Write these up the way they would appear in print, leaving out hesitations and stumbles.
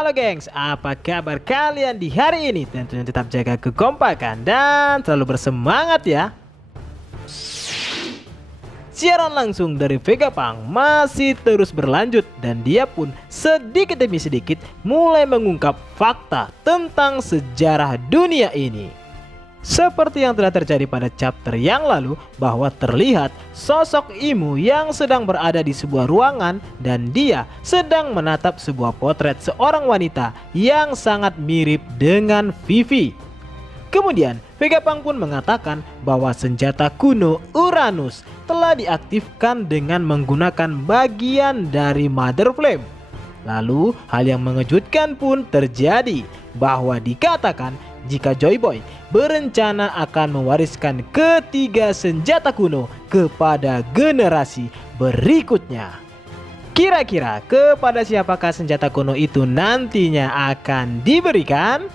Halo gengs, apa kabar kalian di hari ini? Tentunya tetap jaga kekompakan dan selalu bersemangat ya. Siaran langsung dari Vegapunk masih terus berlanjut dan dia pun sedikit demi sedikit mulai mengungkap fakta tentang sejarah dunia ini. Seperti yang telah terjadi pada chapter yang lalu, bahwa terlihat sosok Imu yang sedang berada di sebuah ruangan dan dia sedang menatap sebuah potret seorang wanita yang sangat mirip dengan Vivi. Kemudian Vegapunk pun mengatakan bahwa senjata kuno Uranus telah diaktifkan dengan menggunakan bagian dari Mother Flame. Lalu hal yang mengejutkan pun terjadi, bahwa dikatakan jika Joy Boy berencana akan mewariskan ketiga senjata kuno kepada generasi berikutnya. Kira-kira kepada siapakah senjata kuno itu nantinya akan diberikan?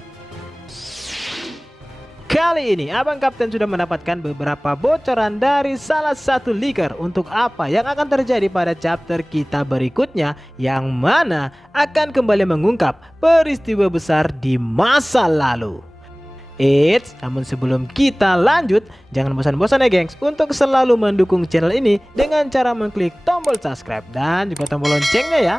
Kali ini Abang Kapten sudah mendapatkan beberapa bocoran dari salah satu leaker untuk apa yang akan terjadi pada chapter kita berikutnya, yang mana akan kembali mengungkap peristiwa besar di masa lalu. Namun sebelum kita lanjut, jangan bosan-bosan ya gengs untuk selalu mendukung channel ini dengan cara mengklik tombol subscribe dan juga tombol loncengnya ya.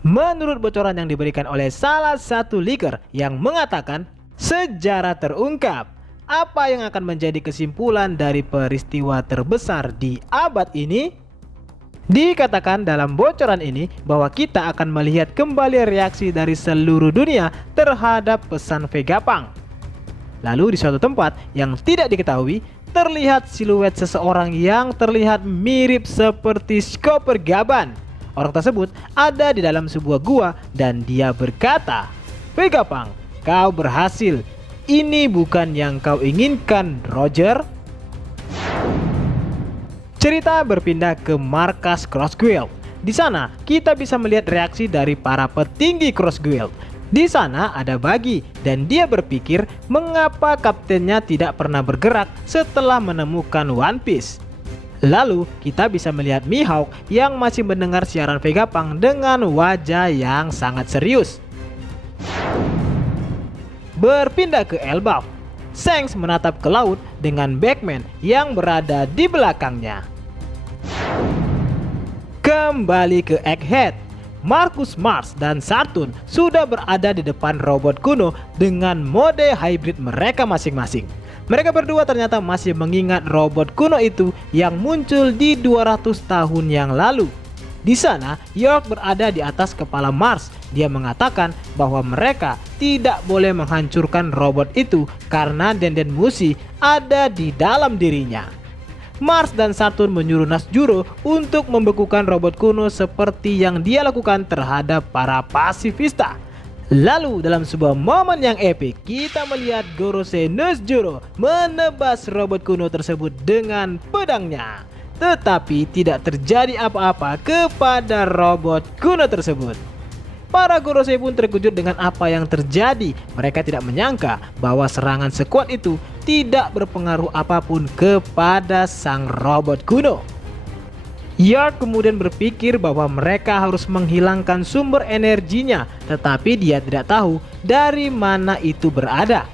Menurut bocoran yang diberikan oleh salah satu leaker yang mengatakan sejarah terungkap, apa yang akan menjadi kesimpulan dari peristiwa terbesar di abad ini? Dikatakan dalam bocoran ini bahwa kita akan melihat kembali reaksi dari seluruh dunia terhadap pesan Vegapunk. Lalu di suatu tempat yang tidak diketahui, terlihat siluet seseorang yang terlihat mirip seperti Chopper Gaban. Orang tersebut ada di dalam sebuah gua dan dia berkata, "Vegapunk, kau berhasil. Ini bukan yang kau inginkan, Roger." Cerita berpindah ke markas Cross Guild. Di sana kita bisa melihat reaksi dari para petinggi Cross Guild. Di sana ada Buggy dan dia berpikir mengapa kaptennya tidak pernah bergerak setelah menemukan One Piece. Lalu kita bisa melihat Mihawk yang masih mendengar siaran Vegapunk dengan wajah yang sangat serius. Berpindah ke Elbaf. Shanks menatap ke laut dengan Backman yang berada di belakangnya. Kembali ke Egghead. Marcus Mars dan Saturn sudah berada di depan robot kuno dengan mode hybrid mereka masing-masing. Mereka berdua ternyata masih mengingat robot kuno itu yang muncul di 200 tahun yang lalu. Di sana, York berada di atas kepala Mars. Dia mengatakan bahwa mereka tidak boleh menghancurkan robot itu karena Denden Mushi ada di dalam dirinya. Mars dan Saturn menyuruh Nazjuro untuk membekukan robot kuno seperti yang dia lakukan terhadap para pasifista. Lalu dalam sebuah momen yang epik, kita melihat Gorosei Nazjuro menebas robot kuno tersebut dengan pedangnya. Tetapi tidak terjadi apa-apa kepada robot kuno tersebut. Para Gorosei pun terkejut dengan apa yang terjadi. Mereka tidak menyangka bahwa serangan sekuat itu tidak berpengaruh apapun kepada sang robot kuno. York kemudian berpikir bahwa mereka harus menghilangkan sumber energinya, tetapi dia tidak tahu dari mana itu berada.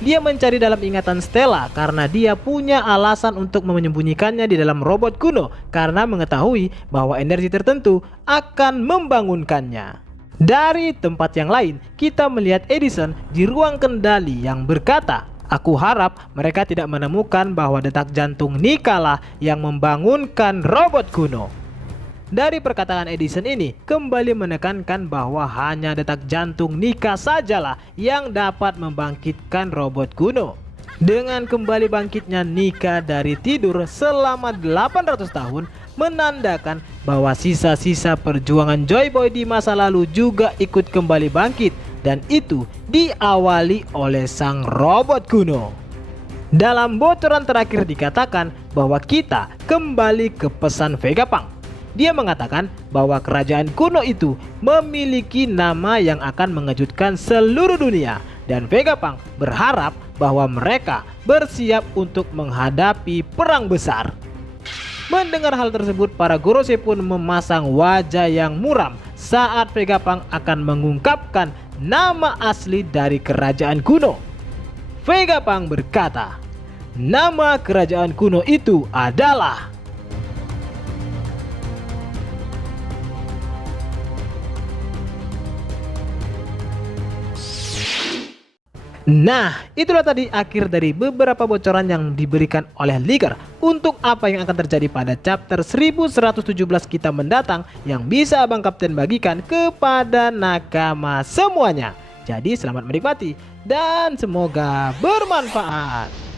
Dia mencari dalam ingatan Stella karena dia punya alasan untuk menyembunyikannya di dalam robot kuno karena mengetahui bahwa energi tertentu akan membangunkannya. Dari tempat yang lain, kita melihat Edison di ruang kendali yang berkata, "Aku harap mereka tidak menemukan bahwa detak jantung Nika lah yang membangunkan robot kuno." Dari perkataan Edison ini kembali menekankan bahwa hanya detak jantung Nika sajalah yang dapat membangkitkan robot kuno. Dengan kembali bangkitnya Nika dari tidur selama 800 tahun menandakan bahwa sisa-sisa perjuangan Joy Boy di masa lalu juga ikut kembali bangkit, dan itu diawali oleh sang robot kuno. Dalam bocoran terakhir dikatakan bahwa kita kembali ke pesan Vegapunk. Dia mengatakan bahwa kerajaan kuno itu memiliki nama yang akan mengejutkan seluruh dunia, dan Vegapunk berharap bahwa mereka bersiap untuk menghadapi perang besar. Mendengar hal tersebut, para Gorosei pun memasang wajah yang muram saat Vegapunk akan mengungkapkan nama asli dari kerajaan kuno. Vegapunk berkata, "Nama kerajaan kuno itu adalah..." Nah, itulah tadi akhir dari beberapa bocoran yang diberikan oleh Liger untuk apa yang akan terjadi pada chapter 1117 kita mendatang yang bisa Abang Kapten bagikan kepada nakama semuanya. Jadi selamat menikmati dan semoga bermanfaat.